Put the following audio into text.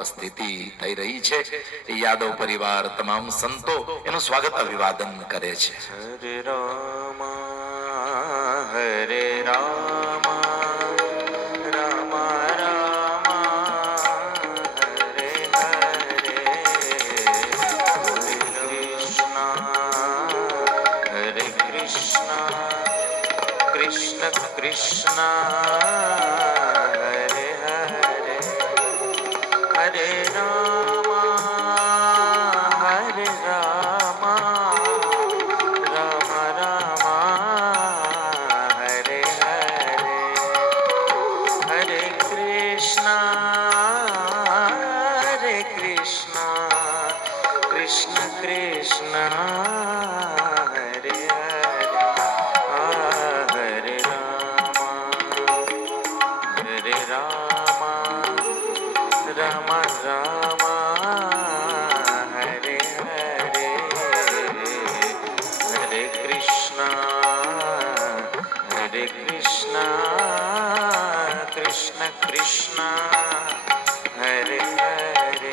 ઉપસ્થિતિ થઈ રહી છે. યાદવ પરિવાર તમામ સંતો એનું સ્વાગત અભિવાદન કરે છે. હરે રામ હરે રામ રામ રામ હરે હરે હરે કૃષ્ણ કૃષ્ણ કૃષ્ણ હરે હરે હરે રામ હરે રામ રામ રામ હરે હરે હરે કૃષ્ણ કૃષ્ણ કૃષ્ણ હરે હરે હરે રામ રામ રામ હરે હરે હરે કૃષ્ણ કૃષ્ણ કૃષ્ણ